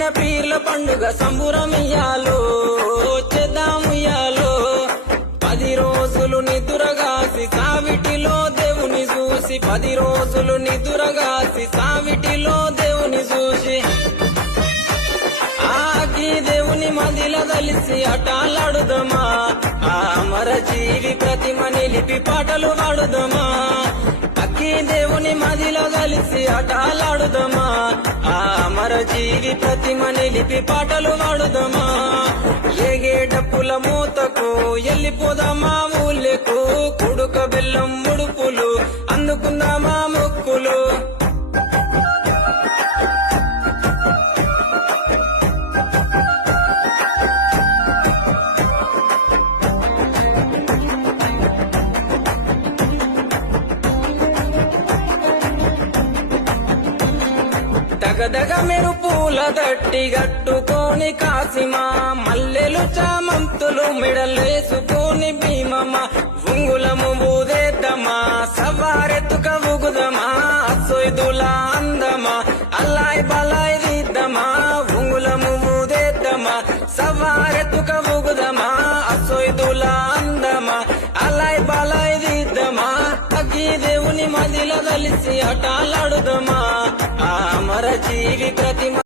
వచ్చిన పీర్ల పండుగ సంబురమియ్యాలో చేద్దాముయ్యాలో 10 రోజులు నిదురగాసి సావిటిలో దేవుని చూసి 10 రోజులు నిదురగాసి సావిటిలో దేవుని చూసి ఆకి దేవుని మదిల కలిసి అటాలాడుదమా ఆ అమర జీవి ప్రతిమ నిలిపి పాటలు పాడుదమా అక్కి దేవుని మదిలో కలిసి అటాలాడుదమా ఆ అమర జీవి ప్రతిమ నిలిపి పాటలు పాడుదమా ఏగేటప్పుల మూతకు ఎల్లిపోదామా ఊళ్ళకు కుడుక బెల్లం ముడుపులు అందుకుందామా మొక్కులు దగదగ మెరుపుల దట్టి గట్టుకోని కాసిమా మల్లెలు చామంతులు మెడలేసుకొని భీమమ్మ ఉంగులము ఊదేద్దమా సవారెత్తుక ఊగుదమా సొయ్దుల అందమా అల్లాయ్ బలాయ్ దిద్దమా ఉంగులము ఊదేద్దమా సవారెత్తుక ఊగుదమా సొయ్దుల అందమా అల్లాయ్ బలాయ్ దిద్దమా అగ్గి దేవుని మదిల కలిసి అటాలాడుదమా ఆ అమర జీవి ప్రతిమ